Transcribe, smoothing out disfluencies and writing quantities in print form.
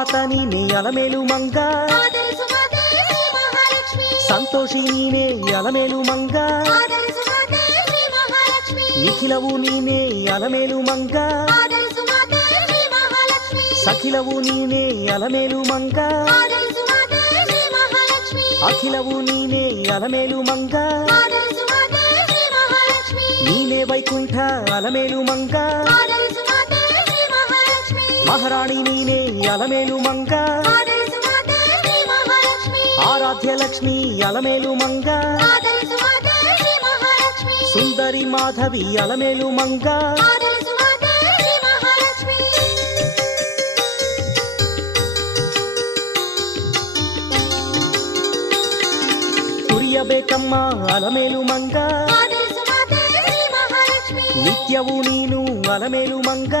ಮಾತ ನೀನೆ ಅಲಮೇಲು ಮಂಗ ಸಂತೋಷಿ ನೀನೆ ಅಲಮೇಲು ಮಂಗ ನಿಖಿಲವು ನೀನೆ ಅಲಮೇಲು ಮಂಗ ಸಖಿಲವು ನೀನೆ ಅಲಮೇಲು ಮಂಗ ಅಖಿಲವು ನೀನೆ ಅಲಮೇಲು ಮಂಗ ನೀನೆ ವೈಕುಂಠ ಅಲಮೇಲು ಮಂಗ ಮಹಾರಾಣಿ ನೀನೆ ಅಲಮೇಲು ಮಂಗ ಆರಾಧ್ಯ ಲಕ್ಷ್ಮಿ ಅಲಮೇಲು ಮಂಗ ಸುಂದರಿ ಮಾಧವಿ ಅಲಮೇಲು ಮಂಗ ತುರಿಯಬೇಕಮ್ಮ ಅಲಮೇಲು ಮಂಗ ನಿತ್ಯವೂ ನೀನು ಅಲಮೇಲು ಮಂಗ